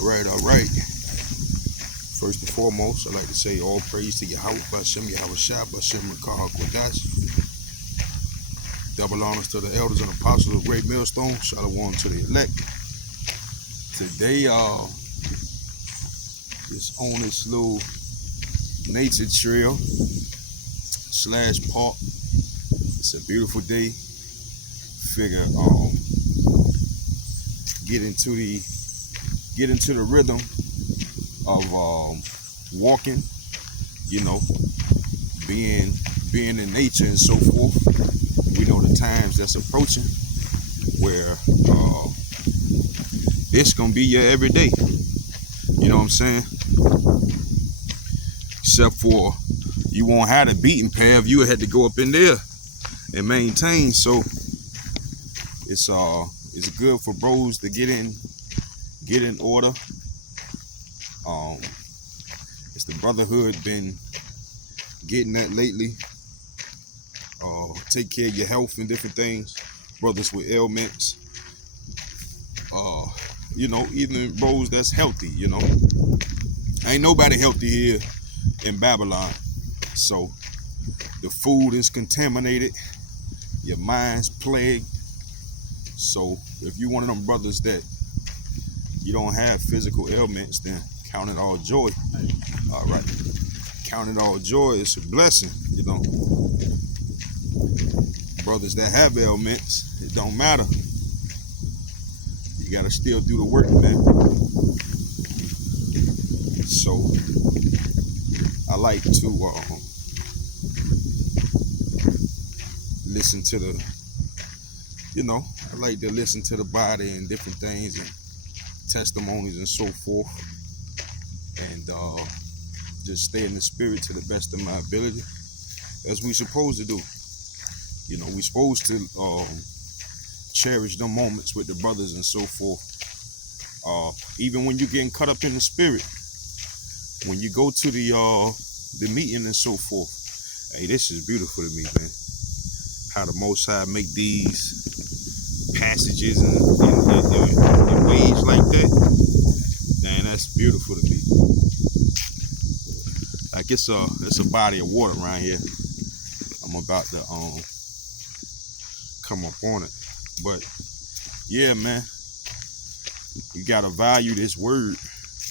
All right. First and foremost, I'd like to say all praise to Yahweh, Bashem, Yahweh Shah, Bashem, Makah, Kodash. Double honors to the elders and apostles of Great Millstone. Shalom to the elect. Today, is on this little nature trail / park. It's a beautiful day. Figure, get into the rhythm of walking, being in nature and so forth. We know the times that's approaching where it's gonna be your everyday. You know what I'm saying? Except for you won't have the beaten path. You had to go up in there and maintain. So it's good for bros to get in order. It's the brotherhood been getting that lately. Take care of your health and different things. Brothers with ailments. Even bros that's healthy. Ain't nobody healthy here in Babylon. So the food is contaminated. Your mind's plagued. So if you one of them brothers that you don't have physical ailments, then count it all joy. All right. Count it all joy. It's a blessing, Brothers that have ailments, it don't matter. You gotta still do the work, man. So I like to listen to the body and different things and testimonies and so forth, and just stay in the spirit to the best of my ability, as we supposed to do. We supposed to cherish them moments with the brothers and so forth. Even when you're getting caught up in the spirit, when you go to the meeting and so forth. Hey, this is beautiful to me, man. How the Most High make these passages and ways like that. Man, that's beautiful to me. Like it's a body of water around here. I'm about to come up on it. But yeah, man, you gotta value this word,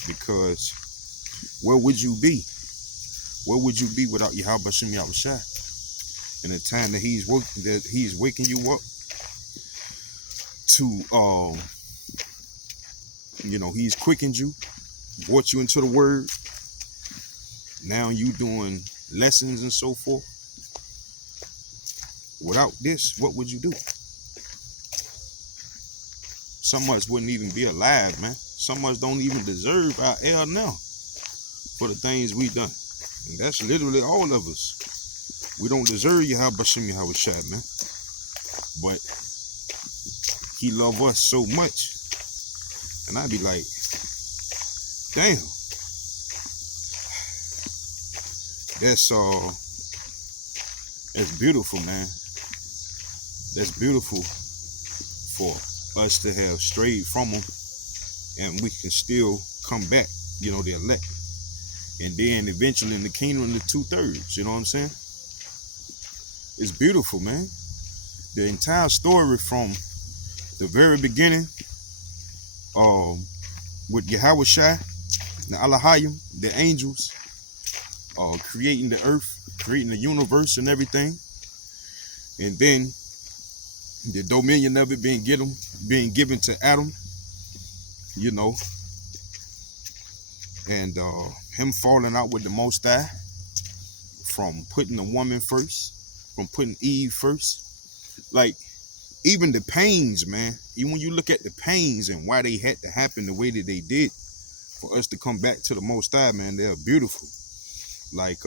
because where would you be? Where would you be without Yahweh Bashem Yahweh Shai? In the time that he's waking you up to he's quickened you, brought you into the word. Now you doing lessons and so forth. Without this, what would you do? Some of us wouldn't even be alive, man. Some of us don't even deserve our air now for the things we done. And that's literally all of us. We don't deserve Yahweh Bashem Yahweh Shai, man. But he love us so much. And I'd be like, damn. That's beautiful, man. That's beautiful for us to have strayed from him, and we can still come back, the elect. And then eventually in the kingdom, the 2/3, you know what I'm saying? It's beautiful, man. The entire story from the very beginning, with Yahweh Shai, the Elohim, the angels, creating the earth, creating the universe and everything. And then the dominion of it being given to Adam, and him falling out with the Most High, from putting the woman first, from putting Eve first. Like, even the pains, man, even when you look at the pains and why they had to happen the way that they did for us to come back to the Most High, man, they're beautiful. Like,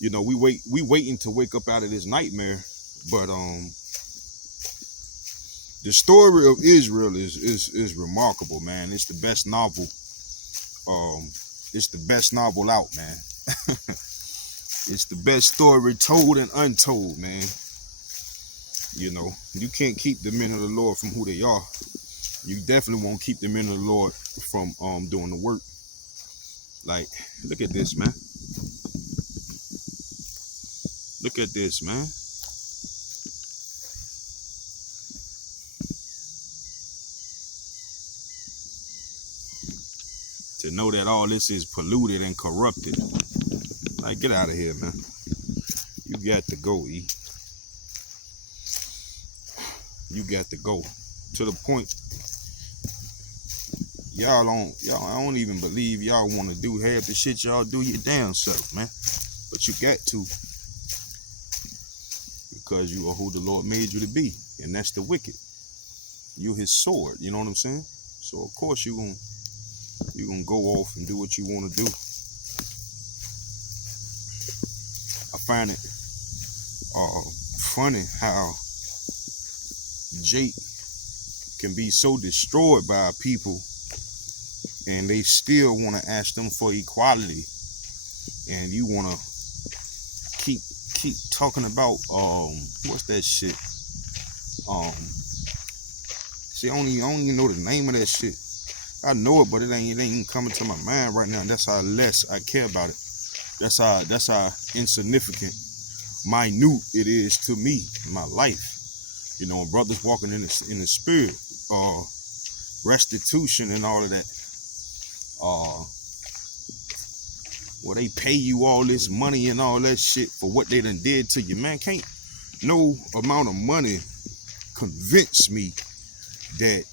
we waiting to wake up out of this nightmare. But the story of Israel is remarkable, man. It's the best novel. It's the best novel out, man. It's the best story told and untold, man. You can't keep the men of the Lord from who they are. You definitely won't keep the men of the Lord from doing the work. Like, look at this, man. Look at this, man. To know that all this is polluted and corrupted. Like, get out of here, man. You got to go, E. You got to go. To the point, I don't even believe y'all want to do half the shit y'all do your damn self, man. But you got to. Because you are who the Lord made you to be. And that's the wicked. You his sword, you know what I'm saying? So of course you're gonna go off and do what you want to do. I find it funny how Jake can be so destroyed by people and they still want to ask them for equality, and you want to keep talking about what's that shit? See, I don't even know the name of that shit. I know it, but it ain't even coming to my mind right now. That's how less I care about it. That's how insignificant, minute it is to me in my life. You know, brothers walking in the spirit, restitution and all of that. Well, they pay you all this money and all that shit for what they done did to you, man. Can't no amount of money convince me that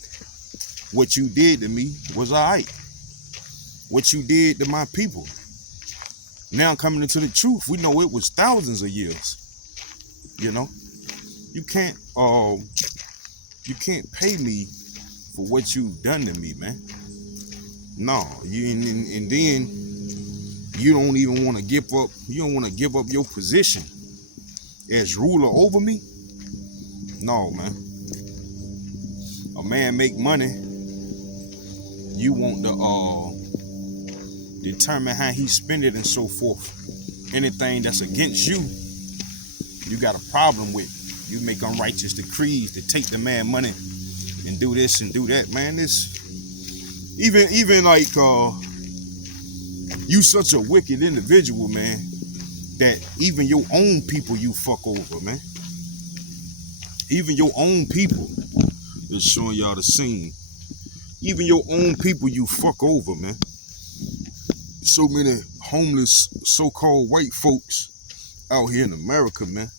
what you did to me was all right. What you did to my people. Now coming into the truth, we know it was thousands of years. You know, you can't pay me for what you've done to me, man. No, and then you don't even want to give up. You don't want to give up your position as ruler over me. No, man. A man make money. You want to determine how he spend it and so forth. Anything that's against you, you got a problem with. You make unrighteous decrees to take the man money and do this and do that, man. This even like you such a wicked individual, man, that even your own people you fuck over, man. Even your own people is showing y'all the scene. Even your own people you fuck over, man. So many homeless so-called white folks out here in America, man,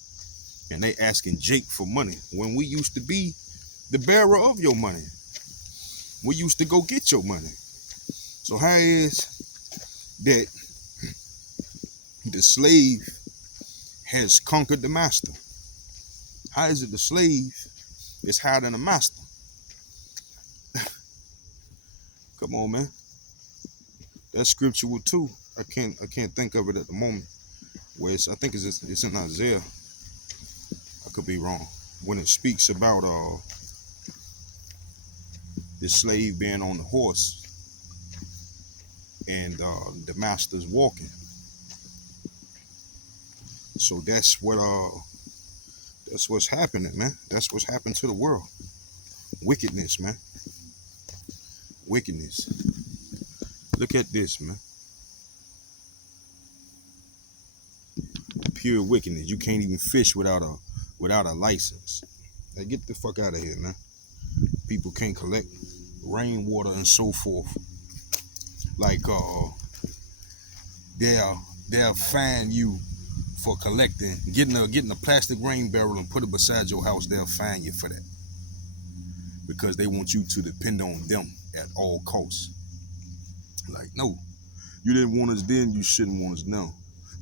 and they asking Jake for money when we used to be the bearer of your money. We used to go get your money. So how is that the slave has conquered the master? How is it the slave is higher than the master? Come on, man. That's scriptural too. I can't think of it at the moment. Where I think it's in Isaiah. I could be wrong. When it speaks about the slave being on the horse and the master's walking. So that's what's happening, man. That's what's happened to the world. Wickedness, man. Wickedness. Look at this, man. Pure wickedness. You can't even fish without a license. Hey, get the fuck out of here, man. People can't collect rainwater and so forth. Like they'll fine you for collecting, getting a plastic rain barrel and put it beside your house. They'll fine you for that because they want you to depend on them at all costs. Like, no, you didn't want us then, you shouldn't want us now.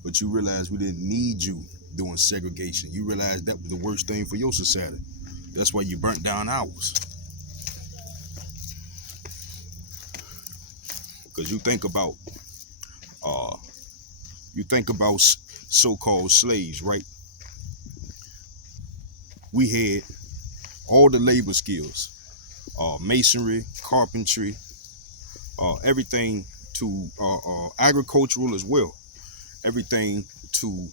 But you realize we didn't need you doing segregation. You realize that was the worst thing for your society. That's why you burnt down ours. Because you think about so-called slaves, right? We had all the labor skills, masonry, carpentry, everything to agricultural as well. Everything to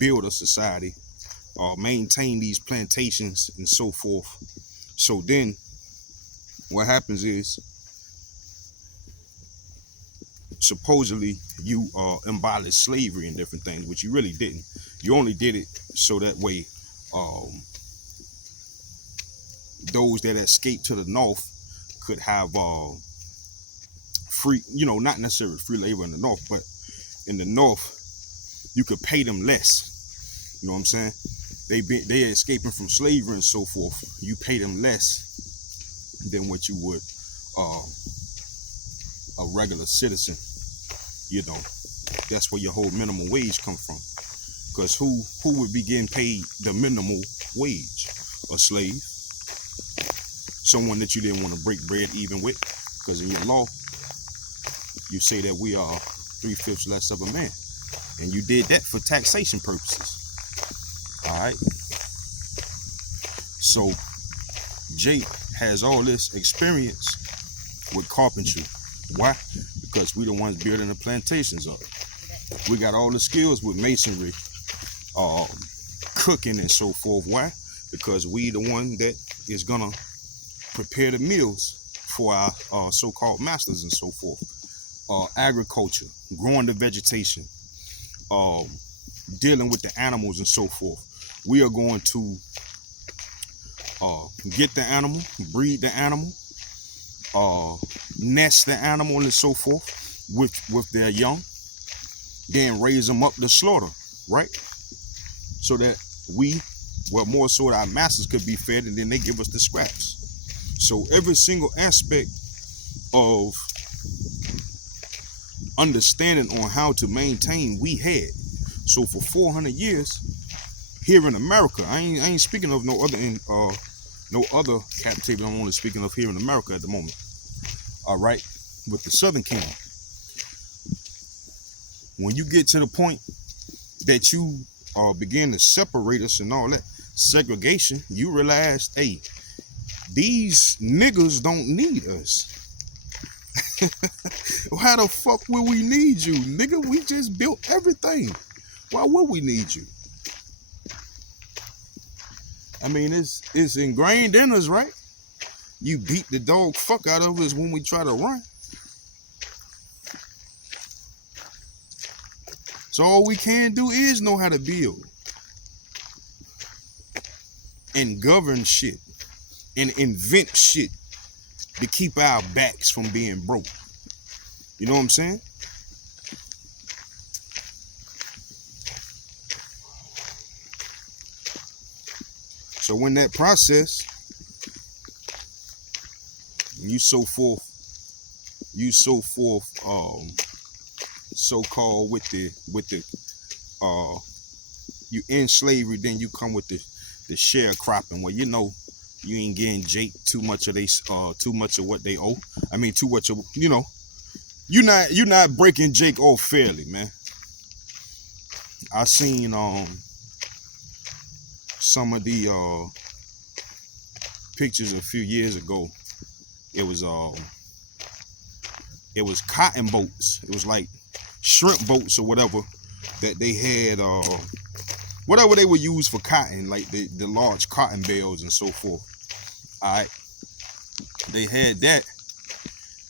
build a society, maintain these plantations and so forth. So then what happens is supposedly you embodied slavery and different things, which you really didn't. You only did it so that way those that escaped to the north could have free, not necessarily free labor in the north, but in the north you could pay them less. You know what I'm saying? They escaping from slavery and so forth. You pay them less than what you would a regular citizen. That's where your whole minimum wage come from. Because who would be getting paid the minimal wage? A slave. Someone that you didn't want to break bread even with. Because in your law, you say that we are 3/5 less of a man. And you did that for taxation purposes. All right. So Jake has all this experience with carpentry. Why? Because we the ones building the plantations up. We got all the skills with masonry, cooking and so forth. Why? Because we the one that is gonna prepare the meals for our so-called masters and so forth. Agriculture, growing the vegetation, dealing with the animals and so forth. We are going to get the animal, breed the animal, nest the animal and so forth with their young, then raise them up to slaughter, right? So that more so that our masters could be fed, and then they give us the scraps. So every single aspect of understanding on how to maintain we had. So for 400 years here in America, I ain't speaking of no other captivity. I'm only speaking of here in America at the moment. All right, with the Southern Kingdom. When you get to the point that you begin to separate us and all that segregation, you realize, hey, these niggas don't need us. How the fuck will we need you, nigga? We just built everything. Why would we need you? I mean, it's ingrained in us, right? You beat the dog fuck out of us when we try to run. So all we can do is know how to build and govern shit and invent shit to keep our backs from being broke. You know what I'm saying? So when that process, you so forth, so-called with the you in slavery, then you come with the sharecropping, where you ain't getting Jake too much of what they owe. I mean, too much of you're not breaking Jake off fairly, man. I seen some of the pictures a few years ago. It was cotton boats. It was like shrimp boats or whatever that they had, whatever they would use for cotton, like the large cotton bales and so forth. All right, they had that,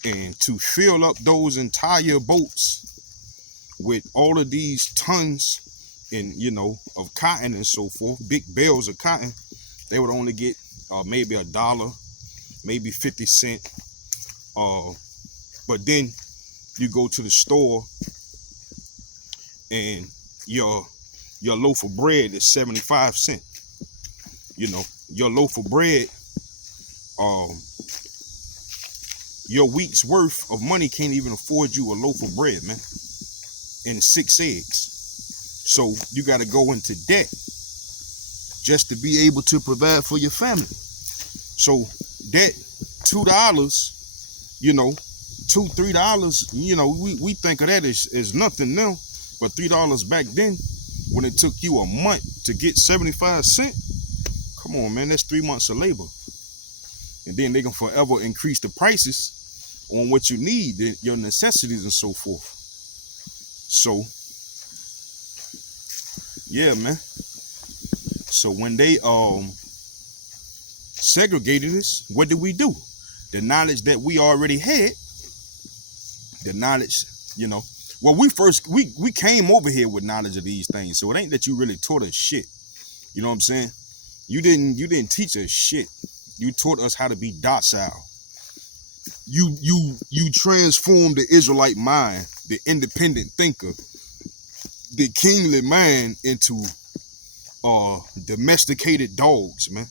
and to fill up those entire boats with all of these tons of cotton and so forth, big bales of cotton, they would only get maybe $1, maybe 50 cents. But then you go to the store and your loaf of bread is 75 cents. Your loaf of bread, your week's worth of money can't even afford you a loaf of bread, man, and 6 eggs. So you got to go into debt just to be able to provide for your family. So that $2, $2-3, we think of that as nothing now, but $3 back then, when it took you a month to get 75 cents, come on, man, that's 3 months of labor. And then they can forever increase the prices on what you need, your necessities and so forth. So, yeah, man. So when they segregated us, what did we do? the knowledge that we already had, the knowledge, you know. Well, we came over here with knowledge of these things, so it ain't that you really taught us shit. You know what I'm saying? You didn't teach us shit. You taught us how to be docile. You transformed the Israelite mind, the independent thinker, the kingly mind into domesticated dogs, man.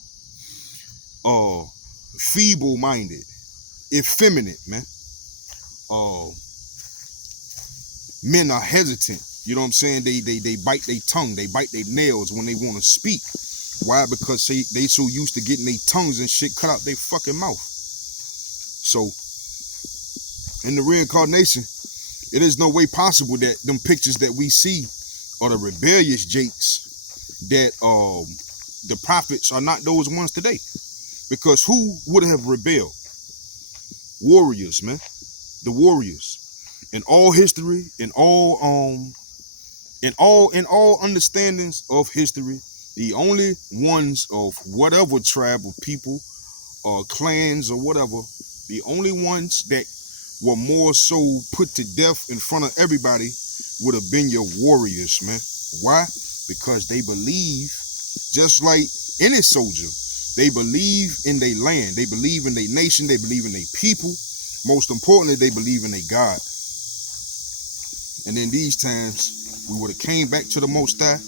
Feeble-minded, effeminate, man. Men are hesitant. You know what I'm saying? They bite their tongue. They bite their nails when they want to speak. Why? Because they so used to getting their tongues and shit cut out their fucking mouth. So, in the reincarnation, it is no way possible that them pictures that we see are the rebellious jakes, that the prophets are not those ones today. Because who would have rebelled? Warriors, man. The warriors. In all history, in all understandings of history, the only ones of whatever tribe of people or clans or whatever, the only ones that were more so put to death in front of everybody would have been your warriors, man. Why? Because they believe, just like any soldier, they believe in their land, they believe in their nation, they believe in their people. Most importantly, they believe in their God. And in these times, we would have came back to the Most High,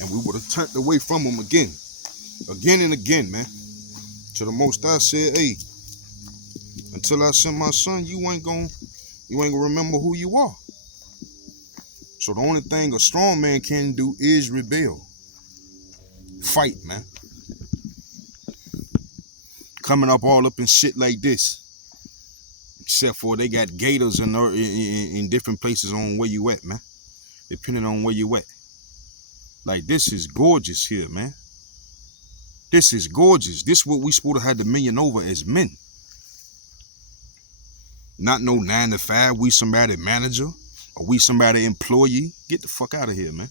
and we would have turned away from him again and again, man. To the Most High said, hey, until I send my son, you ain't gonna remember who you are. So the only thing a strong man can do is rebel. Fight, man. Coming up all up in shit like this. Except for they got gators in different places on where you at, man. Depending on where you at. Like, this is gorgeous here, man. This is gorgeous. This is what we supposed to have dominion over as men. Not no 9 to 5. We somebody manager. Or we somebody employee. Get the fuck out of here, man.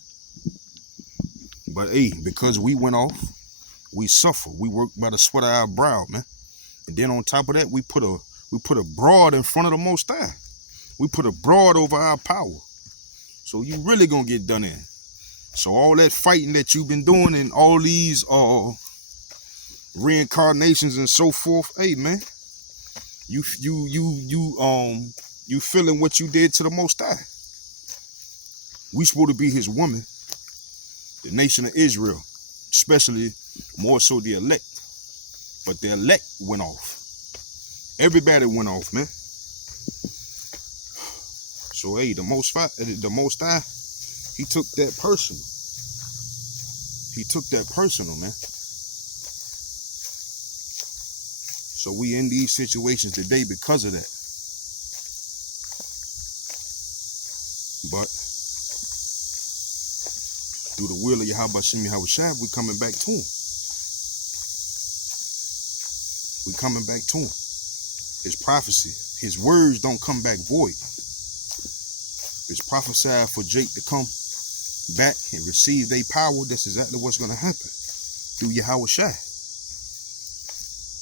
But, hey, because we went off, we suffer. We work by the sweat of our brow, man. And then on top of that, we put a broad in front of the Most High. We put a broad over our power. So you really gonna get done in. So all that fighting that you've been doing and all these reincarnations and so forth, hey man, you feeling what you did to the Most High. We supposed to be his woman, the nation of Israel, especially more so the elect. But the elect went off. Everybody went off, man. So hey, the Most High, he took that personal. He took that personal, man. So we in these situations today because of that. But through the will of Yahweh Shem Yahushua, we coming back to him. We coming back to him. His prophecy, his words don't come back void. It's prophesied for Jake to come back and receive their power. That's exactly what's going to happen through Yahushua.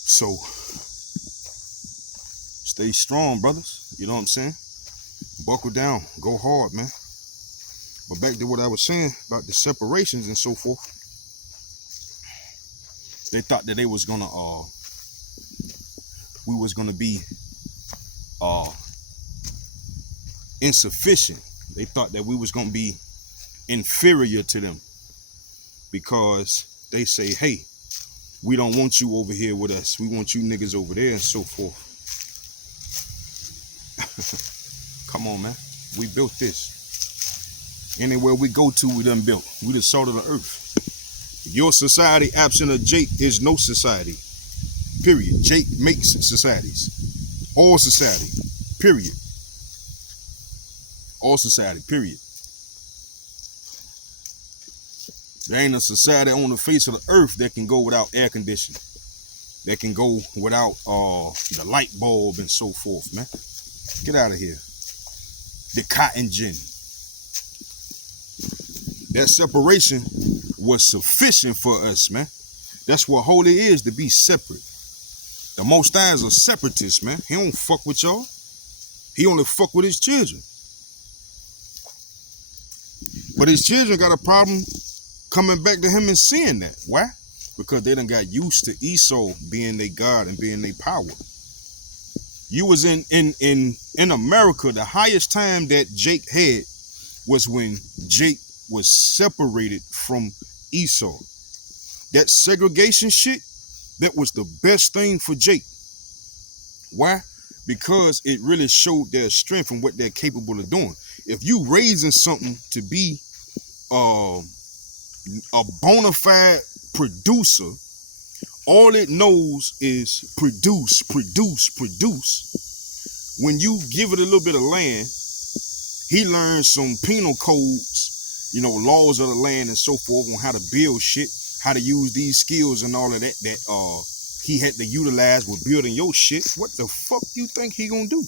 So, stay strong, brothers. You know what I'm saying? Buckle down. Go hard, man. But back to what I was saying about the separations and so forth. They thought that they was going to, we was going to be insufficient. They thought that we was going to be inferior to them because they say, hey, we don't want you over here with us. We want you niggas over there and so forth. Come on, man. We built this. Anywhere we go to, we done built. We the salt of the earth. Your society absent of Jake is no society. Period. Jake makes societies. All society. Period. All society. Period. There ain't a society on the face of the earth that can go without air conditioning. That can go without the light bulb and so forth, man. Get out of here. The cotton gin. That separation was sufficient for us, man. That's what holy is, to be separate. The Most High is a separatist, man. He don't fuck with y'all. He only fuck with his children. But his children got a problem coming back to him and seeing that. Why? Because they done got used to Esau being their God and being their power. You was in America, the highest time that Jake had was when Jake was separated from Esau. That segregation shit, that was the best thing for Jake. Why? Because it really showed their strength and what they're capable of doing. If you raising something to be a bona fide producer, all it knows is produce. When you give it a little bit of land, he learns some penal codes, laws of the land and so forth on how to build shit, how to use these skills and all of that he had to utilize with building your shit. What the fuck do you think he gonna do?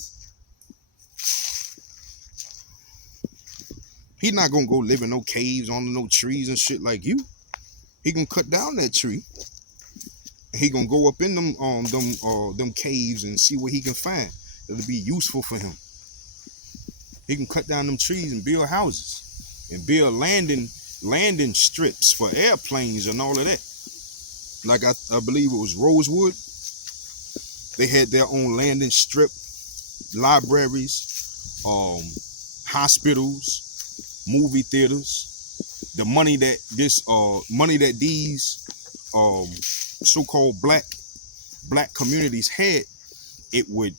He not gonna go live in no caves under no trees and shit like you. He gonna cut down that tree. He gonna go up in them caves and see what he can find that'll be useful for him. He can cut down them trees and build houses and build landing strips for airplanes and all of that. Like I believe it was Rosewood. They had their own landing strip, libraries, hospitals, movie theaters. The money that these so-called black communities had, it would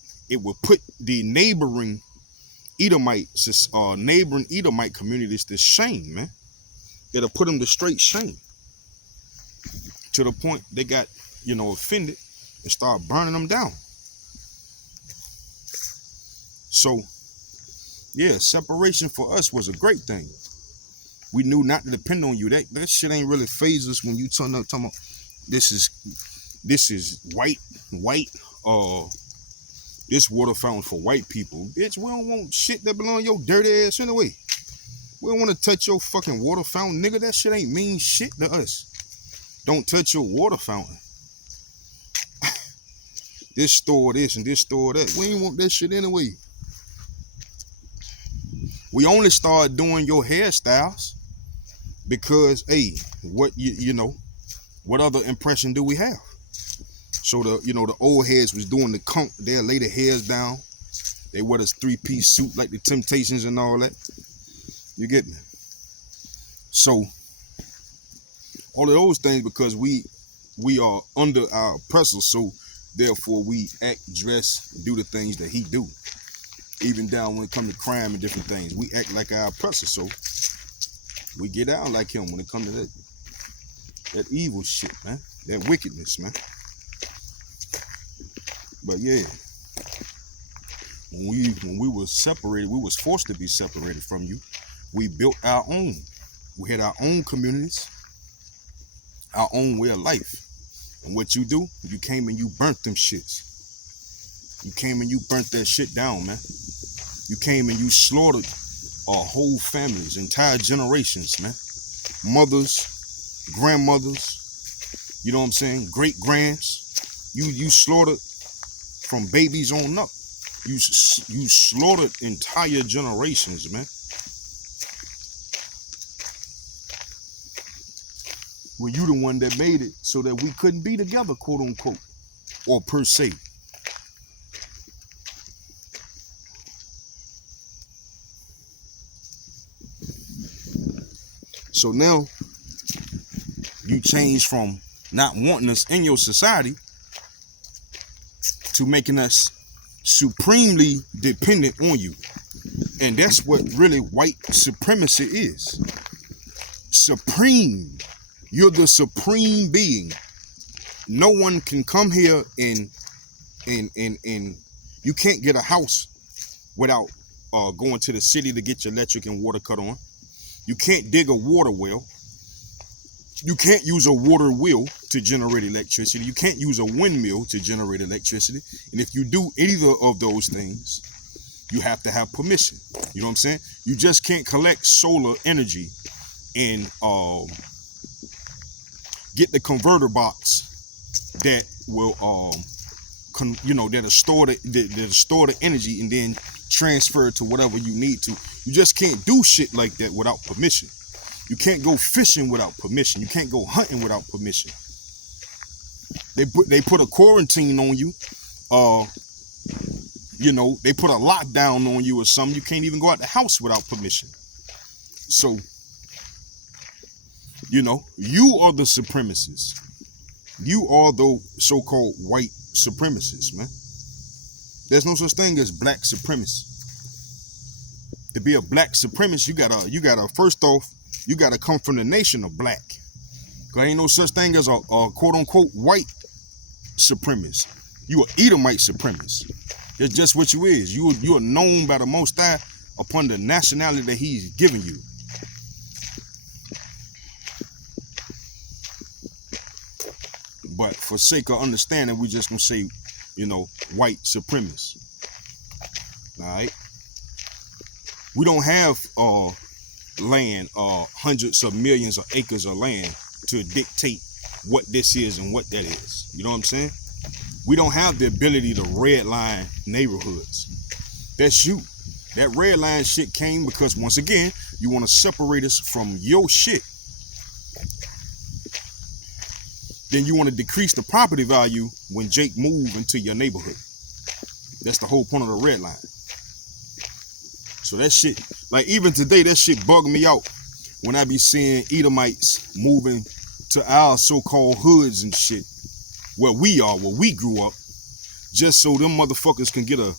put the neighboring Edomite communities to shame, man. It'll put them to straight shame. To the point they got, offended and start burning them down. So, yeah, separation for us was a great thing. We knew not to depend on you. That shit ain't really phase us when you talking about this is white, this water fountain for white people. Bitch, we don't want shit that belong to your dirty ass anyway. We don't want to touch your fucking water fountain, nigga. That shit ain't mean shit to us. Don't touch your water fountain. This store this and this store that. We ain't want that shit anyway. We only started doing your hairstyles because, hey, what what other impression do we have? So the old heads was doing the conch. They'll lay the hairs down. They wear this 3-piece suit like the Temptations and all that. You get me? So all of those things, because we are under our oppressor, so therefore we act, dress, do the things that he do. Even down when it comes to crime and different things, we act like our oppressor, so we get out like him when it comes to that evil shit, man, that wickedness, man. But yeah, when we were separated, we was forced to be separated from you. We built our own. We had our own communities, our own way of life. And what you do, you came and you burnt them shits. You came and you burnt that shit down, man. You came and you slaughtered our whole families, entire generations, man. Mothers, grandmothers, you know what I'm saying? Great-grands. You slaughtered from babies on up. You slaughtered entire generations, man. Well, you the one that made it so that we couldn't be together, quote unquote, or per se. So now you change from not wanting us in your society to making us supremely dependent on you. And that's what really white supremacy is. Supreme. You're the supreme being. No one can come here and you can't get a house without going to the city to get your electric and water cut on. You can't dig a water well. You can't use a water wheel to generate electricity. You can't use a windmill to generate electricity. And if you do either of those things, you have to have permission. You know what I'm saying? You just can't collect solar energy and get the converter box that will that'll store the energy and then transfer it to whatever you need to. You just can't do shit like that without permission. You can't go fishing without permission. You can't go hunting without permission. They put a quarantine on you. They put a lockdown on you or something. You can't even go out the house without permission. So, you are the supremacists. You are the so-called white supremacists, man. There's no such thing as black supremacy. To be a black supremacist, you gotta first off, you gotta come from the nation of black. Cause ain't no such thing as a quote unquote white supremacist. You an Edomite supremacist. That's just what you is. You are known by the Most High upon the nationality that He's given you. But for sake of understanding, we just gonna say, white supremacists. All right. We don't have land, hundreds of millions of acres of land to dictate what this is and what that is. You know what I'm saying? We don't have the ability to redline neighborhoods. That's you. That redline shit came because, once again, you want to separate us from your shit. Then you want to decrease the property value when Jake move into your neighborhood. That's the whole point of the red line. So that shit, like even today, that shit bugged me out when I be seeing Edomites moving to our so-called hoods and shit, where we grew up, just so them motherfuckers can get a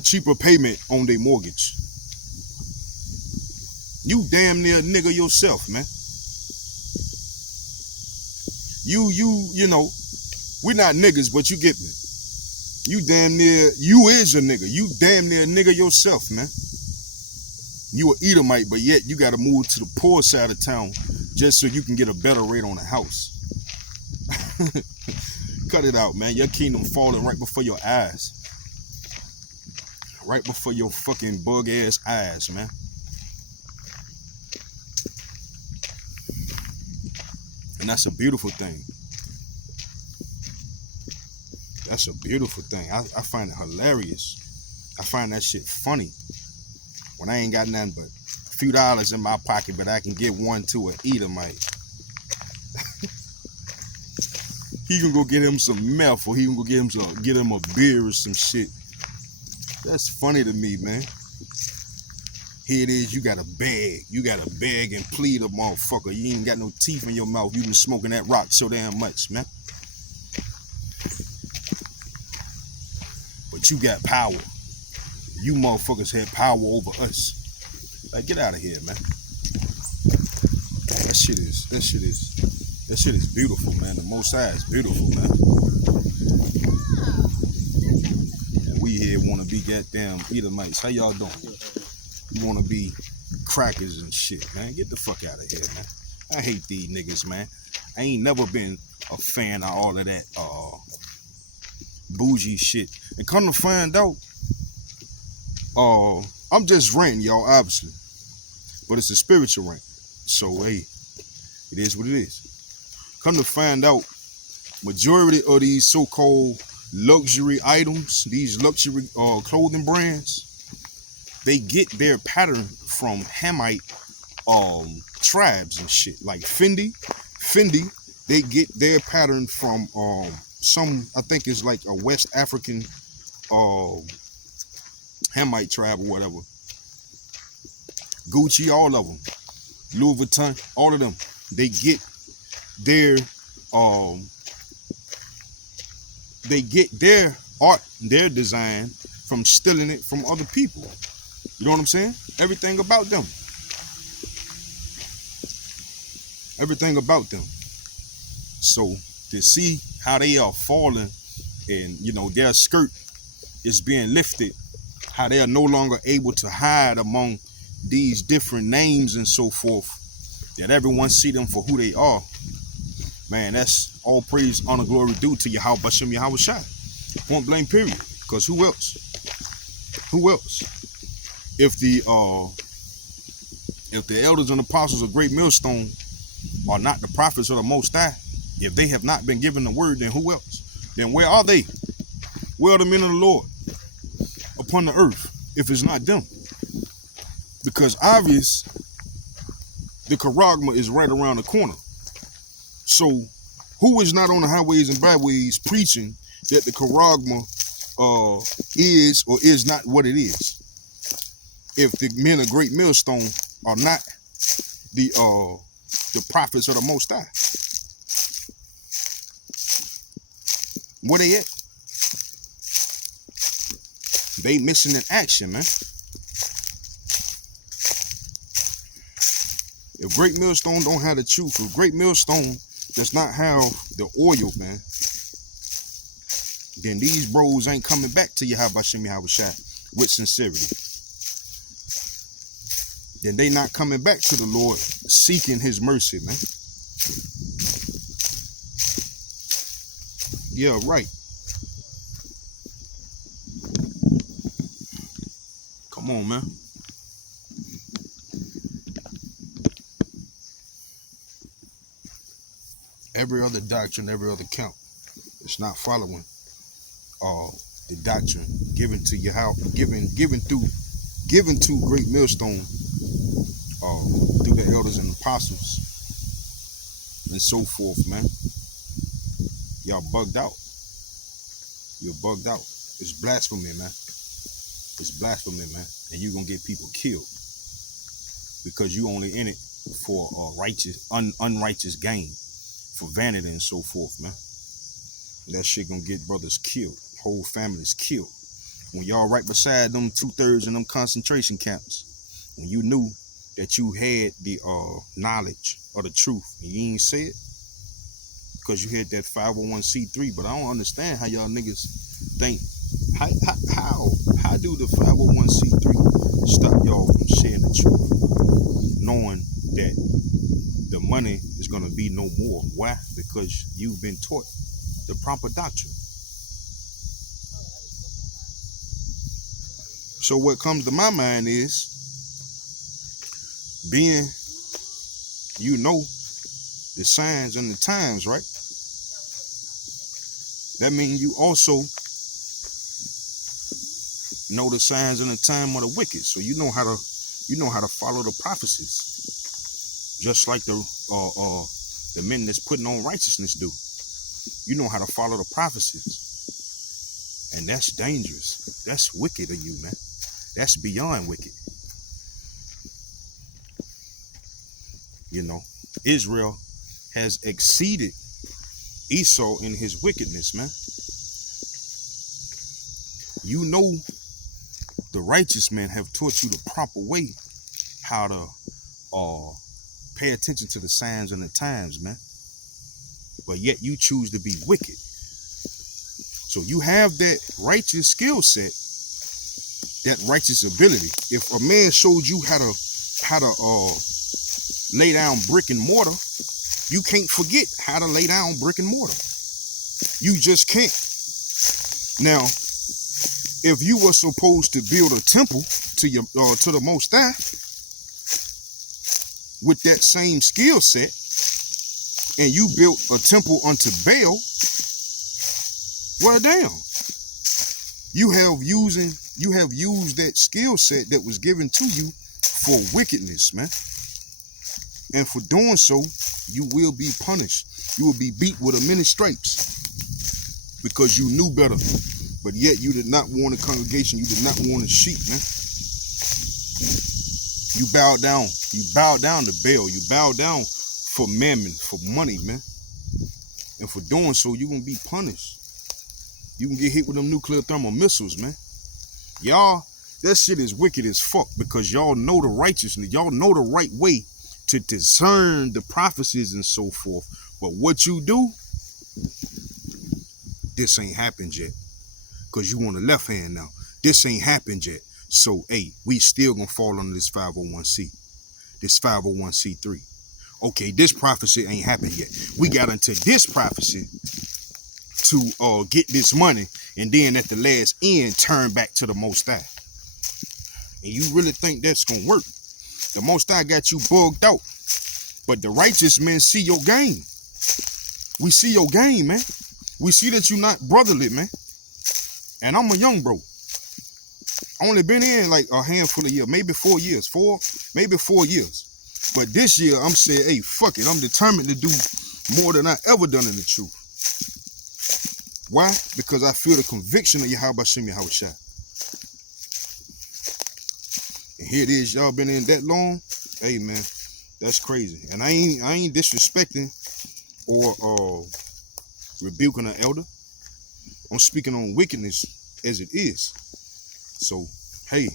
cheaper payment on their mortgage. You damn near nigga yourself, man. We're not niggas, but you get me. You is a nigga. You damn near a nigga yourself, man. You an Edomite, but yet you gotta move to the poor side of town just so you can get a better rate on the house. Cut it out, man. Your kingdom falling right before your eyes. Right before your fucking bug ass eyes, man. And that's a beautiful thing. That's a beautiful thing. I find it hilarious. I find that shit funny. When I ain't got nothing but a few dollars in my pocket, but I can get one to an Edomite. He can go get him some meth, or he can go get him a beer or some shit. That's funny to me, man. Here it is, you gotta beg. You gotta beg and plead a motherfucker. You ain't got no teeth in your mouth. You been smoking that rock so damn much, man. But you got power. You motherfuckers had power over us. Like, get out of here, man. That shit is beautiful, man. The Most High is beautiful, man. And we here wanna be goddamn Edomites. How y'all doing? You wanna be crackers and shit, man. Get the fuck out of here, man. I hate these niggas, man. I ain't never been a fan of all of that bougie shit. And come to find out, I'm just ranting, y'all, obviously. But it's a spiritual rant. So, hey, it is what it is. Come to find out, majority of these so-called luxury items, these luxury clothing brands, they get their pattern from Hamite tribes and shit. Like Fendi, they get their pattern from some, I think it's like a West African Hamite tribe or whatever. Gucci, all of them. Louis Vuitton, all of them. They get their art, their design from stealing it from other people. You know what I'm saying? Everything about them. Everything about them. So to see how they are falling and, their skirt is being lifted, how they are no longer able to hide among these different names and so forth, that everyone see them for who they are. Man, that's all praise, honor, glory due to Yahweh Bashem Yahweh Shai. Point blank period. Because who else? Who else? If the elders and apostles of Great Millstone are not the prophets of the Most High, If they have not been given the word, then who else? Then where are they? Where are the men of the Lord upon the earth if it's not them? Because obvious, the charagma is right around the corner. So who is not on the highways and byways preaching that the charagma is or is not what it is? If the men of Great Millstone are not the prophets of the Most High, where they at? They missing in action, man. If Great Millstone don't have the truth, if Great Millstone does not have the oil, man, then these bros ain't coming back to Yahabashim Yahawashi with sincerity. Then they not coming back to the Lord seeking his mercy, man. Yeah, right. Come on, man. Every other doctrine, every other count, it's not following the doctrine given to Yahweh, given to Great Millstone through the elders and apostles and so forth, man. Y'all bugged out. You're bugged out. It's blasphemy, man. It's blasphemy, man. And you're gonna get people killed because you only in it for unrighteous gain, for vanity and so forth, man. That shit gonna get brothers killed, whole families killed. When y'all right beside them 2/3 in them concentration camps, when you knew that you had the knowledge of the truth and you ain't say it because you had that 501c3. But I don't understand how y'all niggas think. How do the 501c3 stop y'all from saying the truth, knowing that the money is gonna be no more? Why? Because you've been taught the proper doctrine. So what comes to my mind is, being you know the signs and the times, right? That means you also know the signs and the time of the wicked. So you know how to follow the prophecies, just like the men that's putting on righteousness do. You know how to follow the prophecies, and that's dangerous. That's wicked of you, man. That's beyond wicked. You know, Israel has exceeded Esau in his wickedness, man. You know, the righteous men have taught you the proper way how to pay attention to the signs and the times, man. But yet you choose to be wicked. So you have that righteous skill set, that righteous ability. If a man showed you how to lay down brick and mortar, you can't forget how to lay down brick and mortar. You just can't. Now, if you were supposed to build a temple to the Most High with that same skill set, and you built a temple unto Baal, well, damn, you have used that skill set that was given to you for wickedness, man. And for doing so, you will be punished. You will be beat with many stripes because you knew better. But yet you did not warn the congregation. You did not warn the sheep, man. You bowed down. You bowed down to Baal. You bowed down for mammon, for money, man. And for doing so, you're going to be punished. You can get hit with them nuclear thermal missiles, man. Y'all, that shit is wicked as fuck because y'all know the righteousness. Y'all know the right way to discern the prophecies and so forth. But what you do, this ain't happened yet. Because you on the left hand now. This ain't happened yet. So, hey, we still gonna fall under this 501c. This 501c3. Okay, this prophecy ain't happened yet. We got into this prophecy to get this money, and then at the last end, turn back to the Most High. And you really think that's gonna work? The Most High got you bugged out. But the righteous men see your game. We see your game, man. We see that you're not brotherly, man. And I'm a young bro. I only been in like a handful of years, maybe 4 years. Maybe 4 years. But this year, I'm saying, hey, fuck it. I'm determined to do more than I ever done in the truth. Why? Because I feel the conviction of Yahweh Shem Yahushua. And here it is, y'all been in that long. Hey, man, that's crazy. And I ain't disrespecting or rebuking an elder. I'm speaking on wickedness as it is. So, hey,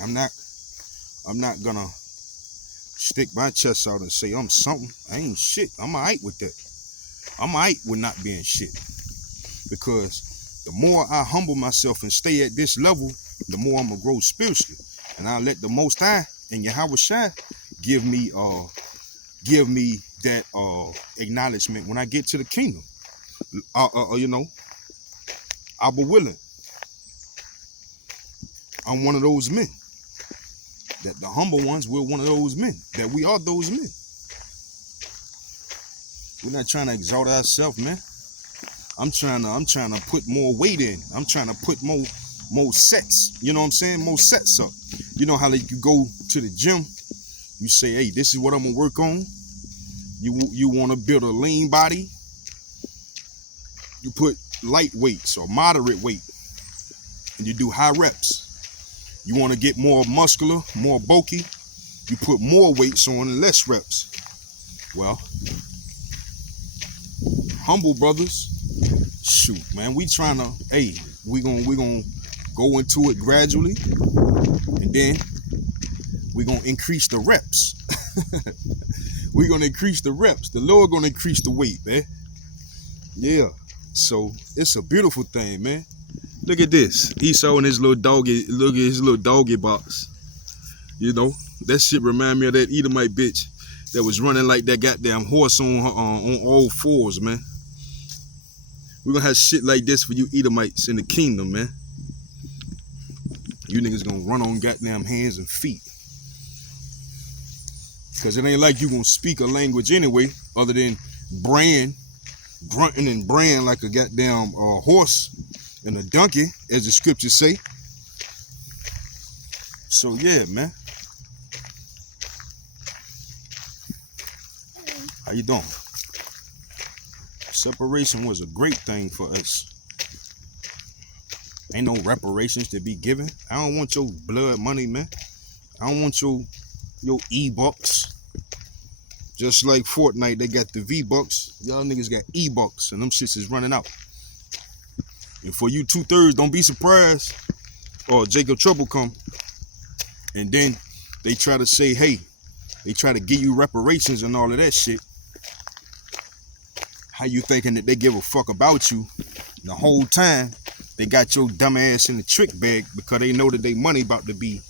I'm not gonna stick my chest out and say I'm something. I ain't shit. I'm alright with that. I'm alright with not being shit. Because the more I humble myself and stay at this level, the more I'm gonna grow spiritually. And I'll let the Most High and Yahweh Shai give me that acknowledgement when I get to the kingdom. You know, I'll be willing. I'm one of those men. That the humble ones, we're one of those men. That we are those men. We're not trying to exalt ourselves, man. I'm trying to put more weight in. I'm trying to put more sets. You know what I'm saying? More sets up. You know how like you go to the gym, you say, hey, this is what I'm gonna work on. You want to build a lean body. You put light weights or moderate weight, and you do high reps. You want to get more muscular, more bulky, you put more weights on and less reps. Well, humble brothers, shoot, man, we trying to, hey, we gonna go into it gradually, and then we gonna increase the reps. We're gonna increase the reps. The Lord gonna increase the weight, man. Yeah. So it's a beautiful thing, man. Look at this. Esau and his little doggy. Look at his little doggy box. You know, that shit remind me of that Edomite bitch that was running like that goddamn horse on all fours, man. We're gonna have shit like this for you Edomites in the kingdom, man. You niggas gonna run on goddamn hands and feet. Cause it ain't like you gonna speak a language anyway, other than grunting and braying like a goddamn horse and a donkey, as the scriptures say. So yeah, man. How you doing? Separation was a great thing for us. Ain't no reparations to be given. I don't want your blood money, man. I don't want your E-Bucks. Just like Fortnite, they got the V-Bucks. Y'all niggas got E-Bucks, and them shits is running out. And for you 2/3, don't be surprised. Or Jacob Trouble come. And then they try to say, hey, they try to give you reparations and all of that shit. How you thinking that they give a fuck about you? The whole time, they got your dumb ass in the trick bag because they know that they money about to be.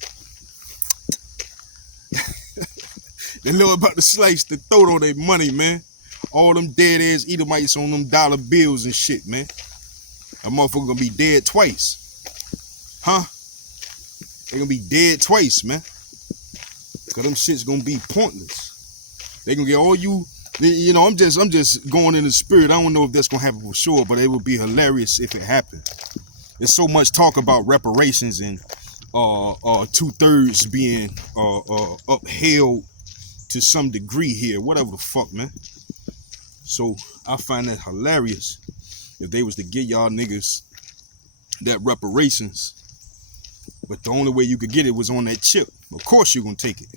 They know about to slice the throat on their money, man. All them dead ass Edomites on them dollar bills and shit, man. A motherfucker gonna be dead twice. Huh? They gonna be dead twice, man. Cause them shit's gonna be pointless. They gonna get all you know, I'm just going in the spirit. I don't know if that's gonna happen for sure, but it would be hilarious if it happened. There's so much talk about reparations and 2/3 being upheld to some degree here, whatever the fuck, man. So I find that hilarious if they was to give y'all niggas that reparations, but the only way you could get it was on that chip. Of course you gonna take it.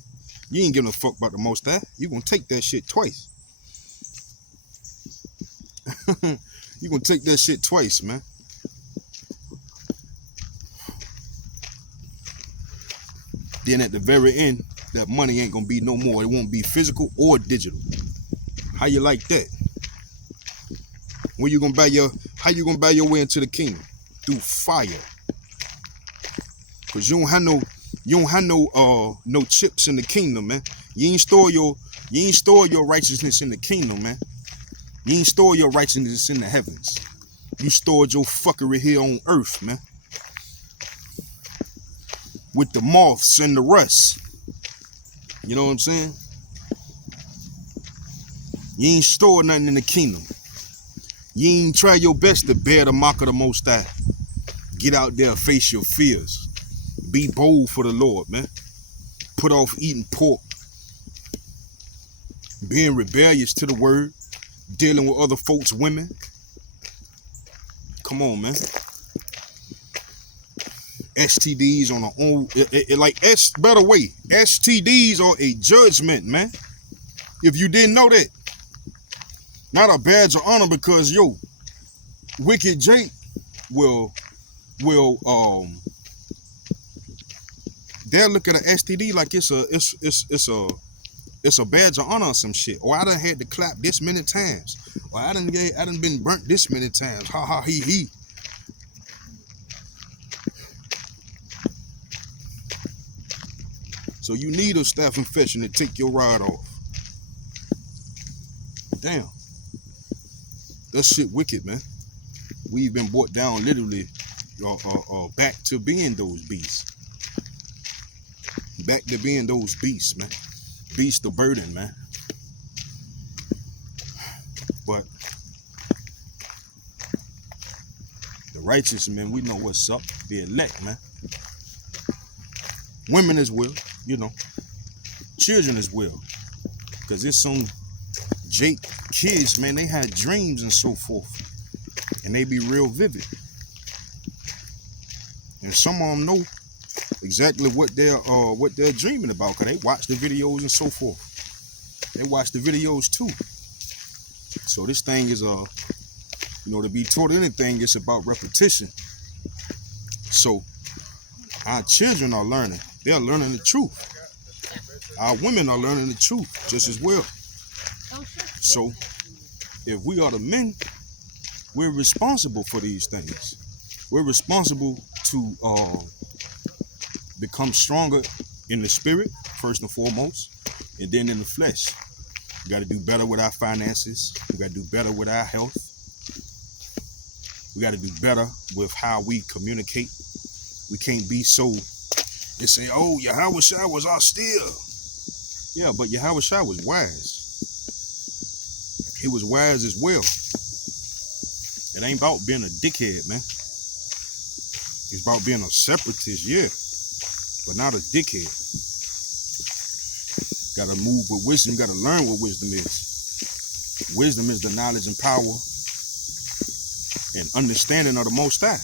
You ain't giving a fuck about the Most High. You gonna take that shit twice. You gonna take that shit twice, man. Then at the very end, that money ain't gonna be no more. It won't be physical or digital. How you like that? When you gonna how you gonna buy your way into the kingdom? Through fire. Cause you don't have no chips in the kingdom, man. You ain't store your righteousness in the kingdom, man. You ain't store your righteousness in the heavens. You stored your fuckery here on earth, man. With the moths and the rust. You know what I'm saying? You ain't stored nothing in the kingdom. You ain't try your best to bear the mark of the Most High. Get out there, face your fears. Be bold for the Lord, man. Put off eating pork. Being rebellious to the word. Dealing with other folks' women. Come on, man. STDs on our own. Better way. STDs are a judgment, man. If you didn't know that. Not a badge of honor because, yo, Wicked Jake will they'll look at an STD like it's a badge of honor or some shit. Or I done had to clap this many times. Or I done been burnt this many times. Ha ha he he. So you need a staph infection to take your rod off. Damn. That shit wicked, man. We've been brought down literally back to being those beasts. Back to being those beasts, man. Beast of burden, man. But the righteous, man, we know what's up. The elect, man. Women as well, you know. Children as well. Because there's some Jake kids, man, they had dreams and so forth. And they be real vivid. And some of them know exactly what they're dreaming about, because they watch the videos and so forth. They watch the videos too. So this thing is to be taught anything, it's about repetition. So our children are learning. They're learning the truth. Our women are learning the truth just as well. So if we are the men, we're responsible for these things. We're responsible to become stronger in the spirit, first and foremost, and then in the flesh. We got to do better with our finances. We got to do better with our health. We got to do better with how we communicate. We can't be so and say, oh, Yahushua was austere. Yeah, but Yahushua was wise. He was wise as well. It ain't about being a dickhead, man. It's about being a separatist, yeah, but not a dickhead. Gotta move with wisdom. Gotta learn what wisdom is. Wisdom is the knowledge and power and understanding of the Most High.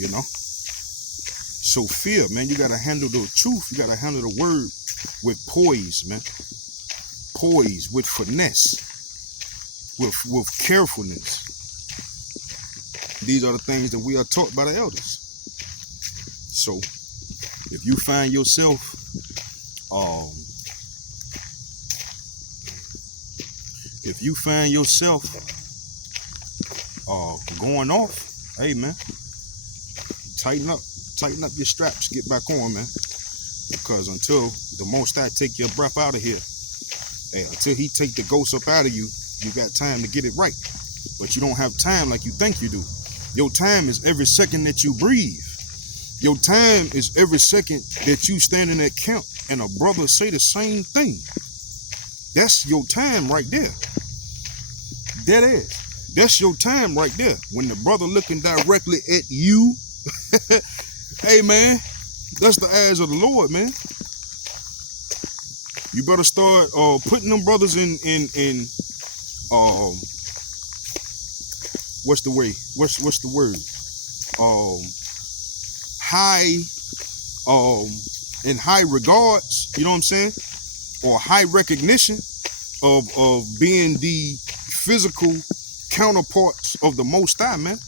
You know? So fear, man, you gotta handle the truth. You gotta handle the word with poise, man. Poise, with finesse, with carefulness. These are the things that we are taught by the elders. So, if you find yourself going off, hey man, tighten up your straps, get back on, man. Because until the Most High take your breath out of here, until he take the ghost up out of you, you got time to get it right. But you don't have time like you think you do. Your time is every second that you breathe. Your time is every second that you stand in that camp and a brother say the same thing. That's your time right there. That is. That's your time right there. When the brother looking directly at you, hey man, that's the eyes of the Lord, man. You better start putting them brothers in what's the word? In high regards, you know what I'm saying? Or high recognition of being the physical counterparts of the Most High, man.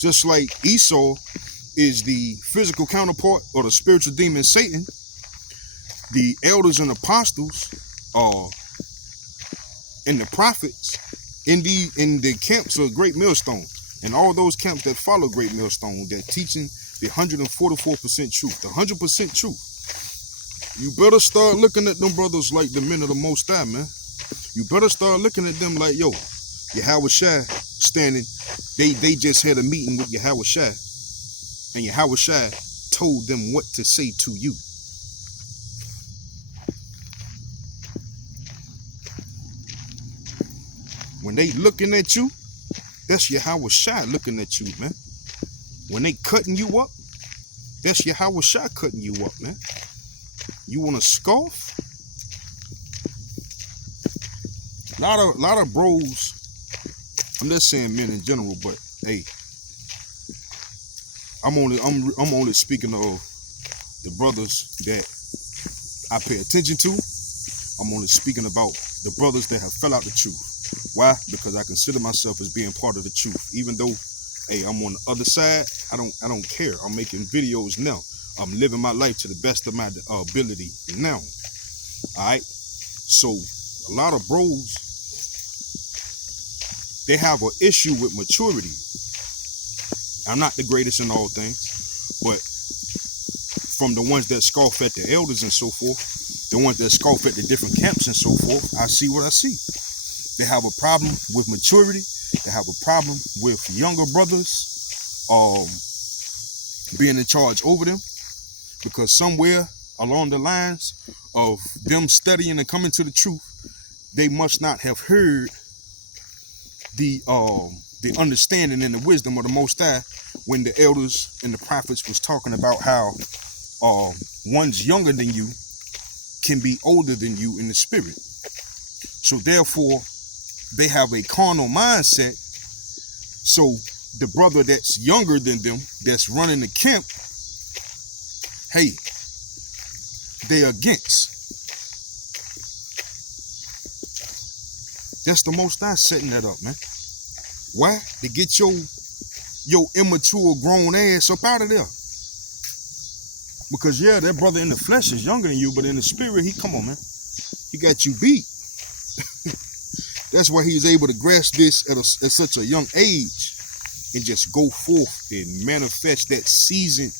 Just like Esau is the physical counterpart or the spiritual demon Satan, the elders and apostles and the prophets in the camps of Great Millstone and all those camps that follow Great Millstone, that teaching the 144% truth, the 100% truth. You better start looking at them brothers like the men of the Most High, man. You better start looking at them like, yo, Yahushua standing. They just had a meeting with Yahushua, and Yahushua told them what to say to you. When they looking at you, that's Yahweh Shai looking at you, man. When they cutting you up, that's Yahweh Shai cutting you up, man. You want to scoff? Lot of bros. I'm just saying men in general, but hey, I'm only speaking of the brothers that I pay attention to. I'm only speaking about the brothers that have fell out the truth. Why? Because I consider myself as being part of the truth. Even though, hey, I'm on the other side, I don't care. I'm making videos now. I'm living my life to the best of my ability now. All right. So a lot of bros, they have an issue with maturity. I'm not the greatest in all things, but from the ones that scoff at the elders and so forth, the ones that scoff at the different camps and so forth, I see what I see. They have a problem with maturity. They have a problem with younger brothers being in charge over them, because somewhere along the lines of them studying and coming to the truth, they must not have heard the understanding and the wisdom of the Most High when the elders and the prophets was talking about how one's younger than you can be older than you in the spirit. So therefore, they have a carnal mindset. So the brother that's younger than them, that's running the camp, hey, they're against. That's the Most High setting that up, man. Why? To get your immature grown ass up out of there. Because yeah, that brother in the flesh is younger than you, but in the spirit, come on, man. He got you beat. That's why he's able to grasp this at such a young age and just go forth and manifest that seasoned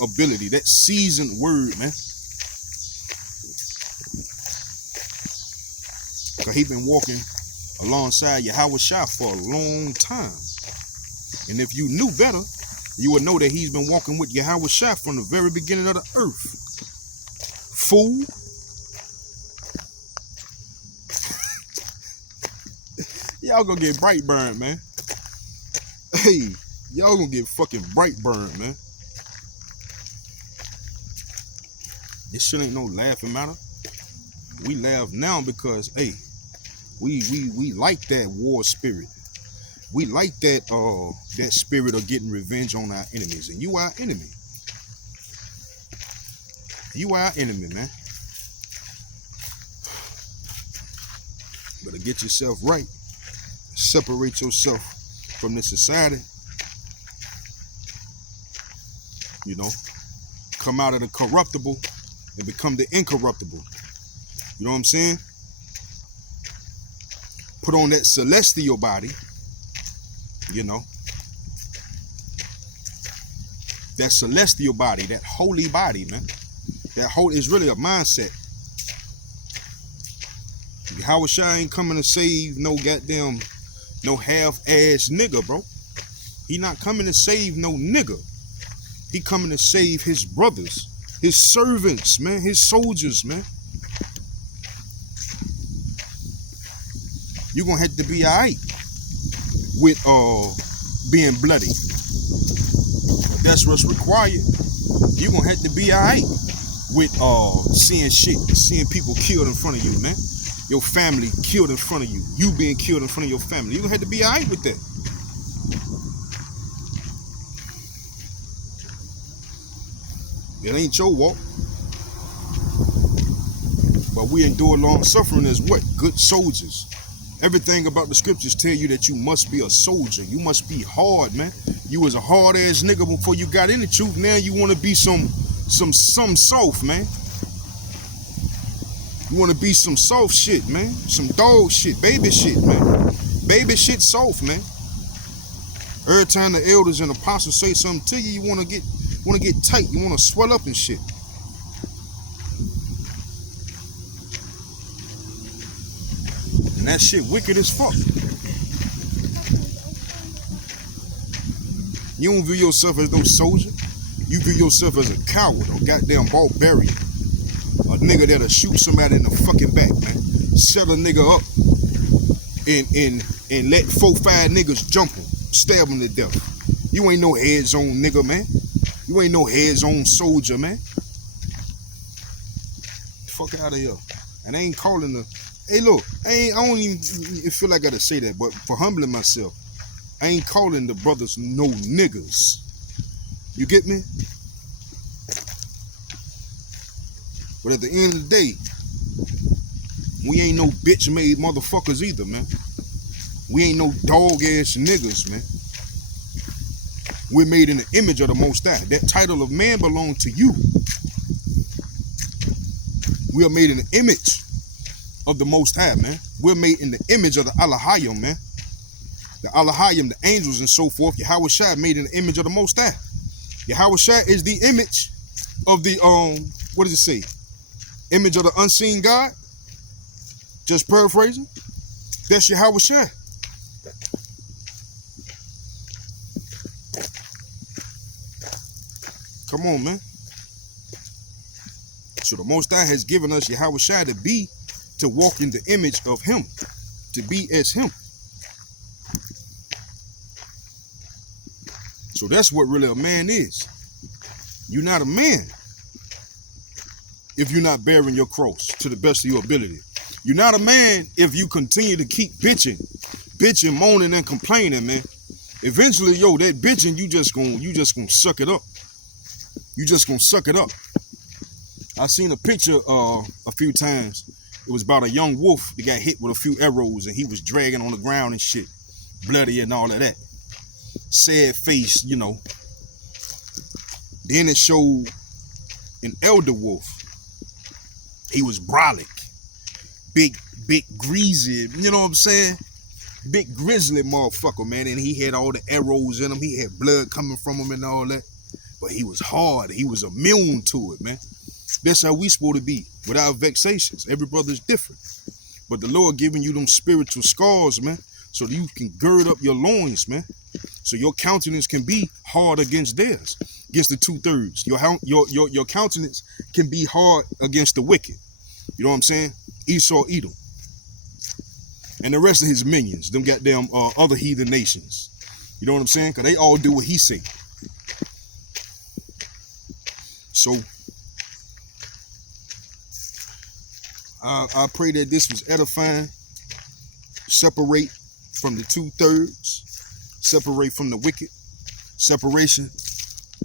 ability, that seasoned word, man. Because he been walking alongside Yahweh Shai for a long time. And if you knew better, you would know that he's been walking with Yahweh Shai from the very beginning of the earth. Fool. Y'all gonna get bright burned, man. Hey, y'all gonna get fucking bright burned, man. This shit ain't no laughing matter. We laugh now because, hey, we like that war spirit. We like that spirit of getting revenge on our enemies. And you our enemy. You our enemy, man. Better get yourself right. Separate yourself from this society. You know, come out of the corruptible and become the incorruptible. You know what I'm saying? Put on that celestial body. You know, that celestial body, that holy body, man. That whole is really a mindset. Yahweh Shai ain't coming to save no half-ass nigga, bro. He not coming to save no nigga. He coming to save his brothers, his servants, man, his soldiers, man. You're gonna have to be all right with being bloody. If that's what's required, you're gonna have to be all right with seeing people killed in front of you, man. Your family killed in front of you. You being killed in front of your family. You're gonna have to be all right with that. It ain't your walk. But we endure long suffering as what? Good soldiers. Everything about the scriptures tell you that you must be a soldier. You must be hard, man. You was a hard ass nigga before you got in the truth. Now you want to be some soft, man. You want to be some soft shit, man. Some dog shit, baby shit, man. Baby shit soft, man. Every time the elders and apostles say something to you, you want to get tight. You want to swell up and shit. And that shit wicked as fuck. You don't view yourself as no soldier. You view yourself as a coward or goddamn barbarian. A nigga that'll shoot somebody in the fucking back, man. Set a nigga up and let 4-5 niggas jump him, stab him to death. You ain't no heads on nigga, man. You ain't no heads on soldier, man. Fuck out of here. And I ain't calling the. Hey, look, I don't even feel like I gotta say that, but for humbling myself, I ain't calling the brothers no niggas. You get me? But at the end of the day, we ain't no bitch-made motherfuckers either, man. We ain't no dog-ass niggas, man. We're made in the image of the Most High. That title of man belongs to you. We are made in the image of the Most High, man. We're made in the image of the Elohim, man. The Elohim, the angels and so forth. Yahweh Shai made in the image of the Most High. Yahweh Shai is the image of the, what does it say? Image of the unseen God. Just paraphrasing. That's Yahweh Shai. Come on, man. So the Most High has given us Yahweh Shai to walk in the image of him, to be as him. So that's what really a man is. You're not a man if you're not bearing your cross to the best of your ability. You're not a man if you continue to keep bitching, moaning, and complaining, man. Eventually, that bitching, you just gonna suck it up. You just gonna suck it up. I seen a picture a few times. It was about a young wolf that got hit with a few arrows and he was dragging on the ground and shit, bloody and all of that. Sad face, Then it showed an elder wolf. He was brolic, big greasy, you know what I'm saying? Big grizzly motherfucker, man. And he had all the arrows in him. He had blood coming from him and all that. But he was hard. He was immune to it, man. That's how we supposed to be, without vexations. Every brother's different. But the Lord giving you them spiritual scars, man, so that you can gird up your loins, man. So your countenance can be hard against theirs, against the 2/3. Your countenance can be hard against the wicked. You know what I'm saying? Esau, Edom. And the rest of his minions, them goddamn other heathen nations. You know what I'm saying? Because they all do what he say. So, I pray that this was edifying. Separate from the 2/3. Separate from the wicked. Separation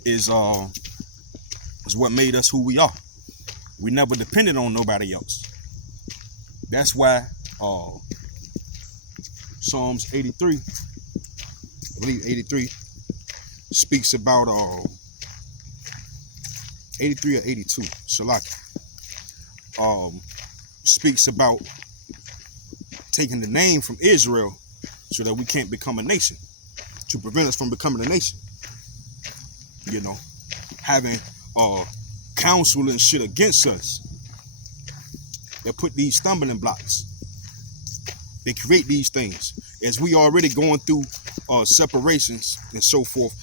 is what made us who we are. We never depended on nobody else. That's why Psalms 83, I believe 83, speaks about 83 or 82, Salaki, speaks about taking the name from Israel so that we can't become a nation, to prevent us from becoming a nation. Having counsel and shit against us. They put these stumbling blocks. They create these things. As we already going through separations and so forth.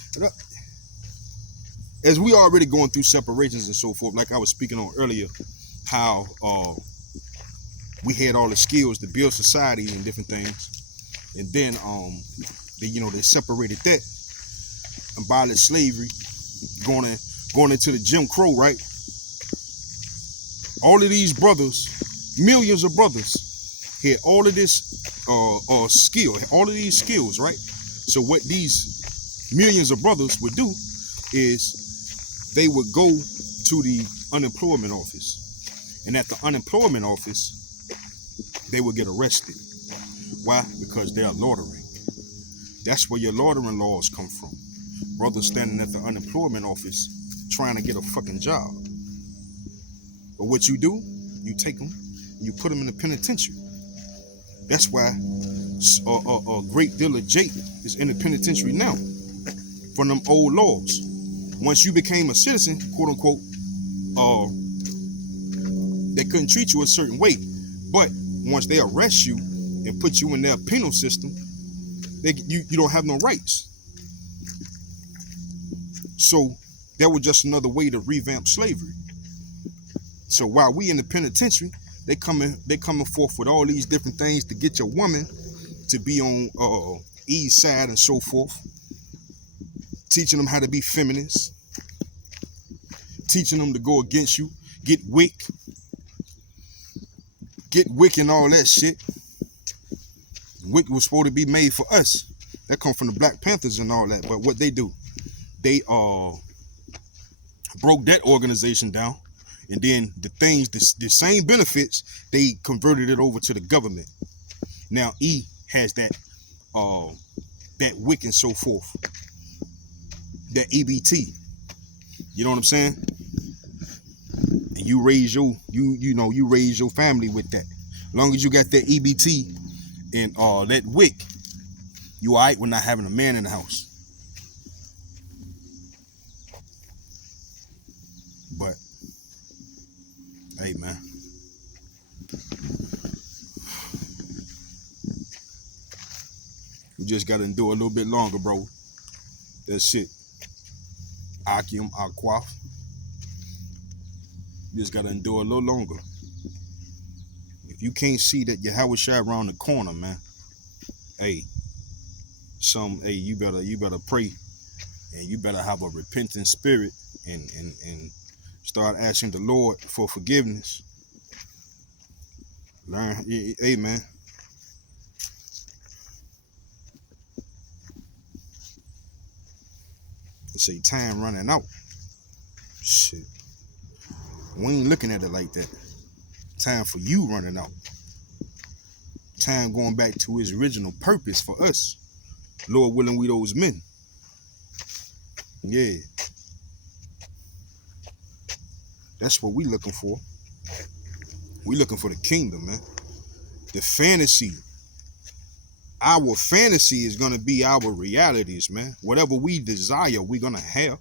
As we already going through separations and so forth, like I was speaking on earlier, how we had all the skills to build societies and different things. And then they separated that, abolished slavery, going into the Jim Crow, right? All of these brothers, millions of brothers, had all of this skill, all of these skills, right? So what these millions of brothers would do is they would go to the unemployment office. And at the unemployment office, they would get arrested. Why? Because they're loitering. That's where your loitering laws come from. Brothers standing at the unemployment office trying to get a fucking job. But what you do, you take them, you put them in the penitentiary. That's why a great deal of Jake is in the penitentiary now from them old laws. Once you became a citizen, quote unquote, they couldn't treat you a certain way. But once they arrest you and put you in their penal system, you don't have no rights. So that was just another way to revamp slavery. So while we in the penitentiary, they coming forth with all these different things to get your woman to be on E's side and so forth, teaching them how to be feminists, teaching them to go against you, get wick and all that shit. Wick was supposed to be made for us. That come from the Black Panthers and all that. But what they do, they broke that organization down, and then the same benefits, they converted it over to the government. Now E has that wick and so forth, that EBT. You know what I'm saying? And you raise your family with that. As long as you got that EBT and that wick, you alright with not having a man in the house. But hey, man, we just gotta endure a little bit longer, bro. That's it. Akim Akwaf. You just gotta endure a little longer. If you can't see that Yahweh Shai around the corner, man, you better pray, and you better have a repentant spirit and start asking the Lord for forgiveness. Learn, hey, man. They say time running out. Shit. We ain't looking at it like that. Time for you running out. Time going back to his original purpose for us. Lord willing, we those men. Yeah. That's what we looking for. We looking for the kingdom, man. The fantasy. Our fantasy is going to be our realities, man. Whatever we desire, we're going to have.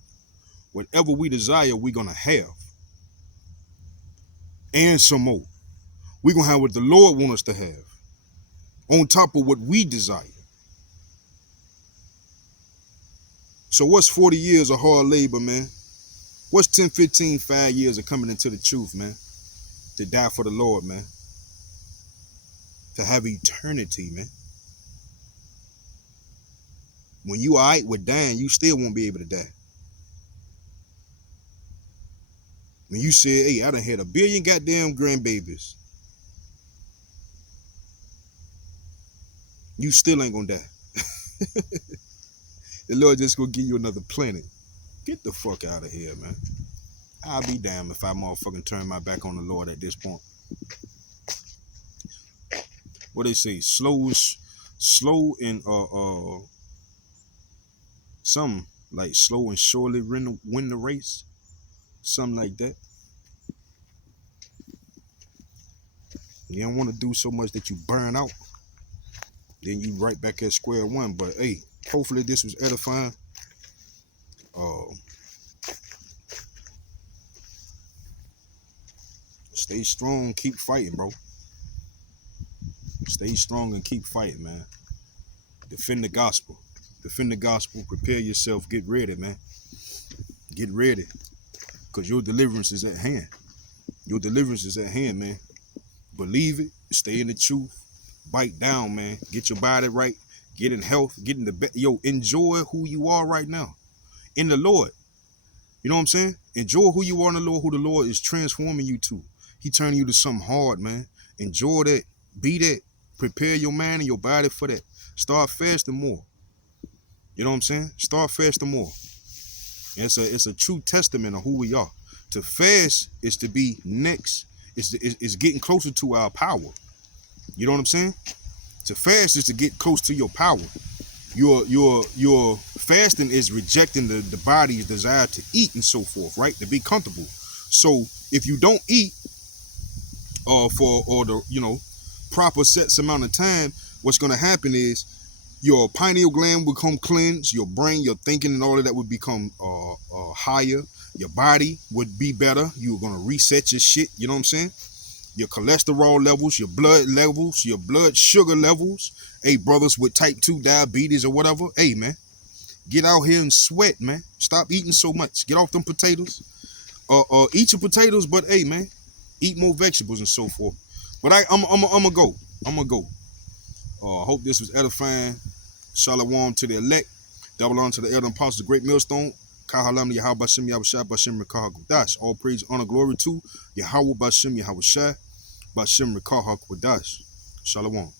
Whatever we desire, we're going to have. And some more. We're going to have what the Lord wants us to have. On top of what we desire. So what's 40 years of hard labor, man? What's 10, 15, 5 years of coming into the truth, man? To die for the Lord, man. To have eternity, man. When you alright with dying, you still won't be able to die. When you say, hey, I done had 1 billion goddamn grandbabies, you still ain't gonna die. The Lord just gonna give you another planet. Get the fuck out of here, man. I'll be damned if I motherfucking turn my back on the Lord at this point. What they say, slow and something like slow and surely win the race. Something like that. You don't want to do so much that you burn out. Then you right back at square one. But hey, hopefully this was edifying. Stay strong, keep fighting, bro. Stay strong and keep fighting, man. Defend the gospel. Defend the gospel. Prepare yourself. Get ready, man. Get ready. Because your deliverance is at hand. Your deliverance is at hand, man. Believe it. Stay in the truth. Bite down, man. Get your body right. Get in health. Get in the bed. Yo, enjoy who you are right now. In the Lord. You know what I'm saying? Enjoy who you are in the Lord, who the Lord is transforming you to. He turning you to something hard, man. Enjoy that. Be that. Prepare your mind and your body for that. Start fasting more. You know what I'm saying? Start fasting more. It's a true testament of who we are. To fast is to be next. It's getting closer to our power. You know what I'm saying? To fast is to get close to your power. Your fasting is rejecting the body's desire to eat and so forth, right? To be comfortable. So if you don't eat for the proper set amount of time, what's going to happen is your pineal gland will become cleansed, your brain, your thinking and all of that would become higher. Your body would be better. You're going to reset your shit, you know what I'm saying? Your cholesterol levels, your blood levels, your blood sugar levels. Hey, brothers with type 2 diabetes or whatever, hey, man, get out here and sweat, man. Stop eating so much. Get off them potatoes. Eat your potatoes, but hey, man, eat more vegetables and so forth. But I'm gonna go. I hope this was edifying. Shalom to the elect. Double honor to the elder apostles, the great millstone. Kahalam Yahweh Bashem Yahushua Bashem Rekah Kodash. All praise, honor, glory to Yahweh Bashem Yahushua Bashem Rekah Kodash. Shalom.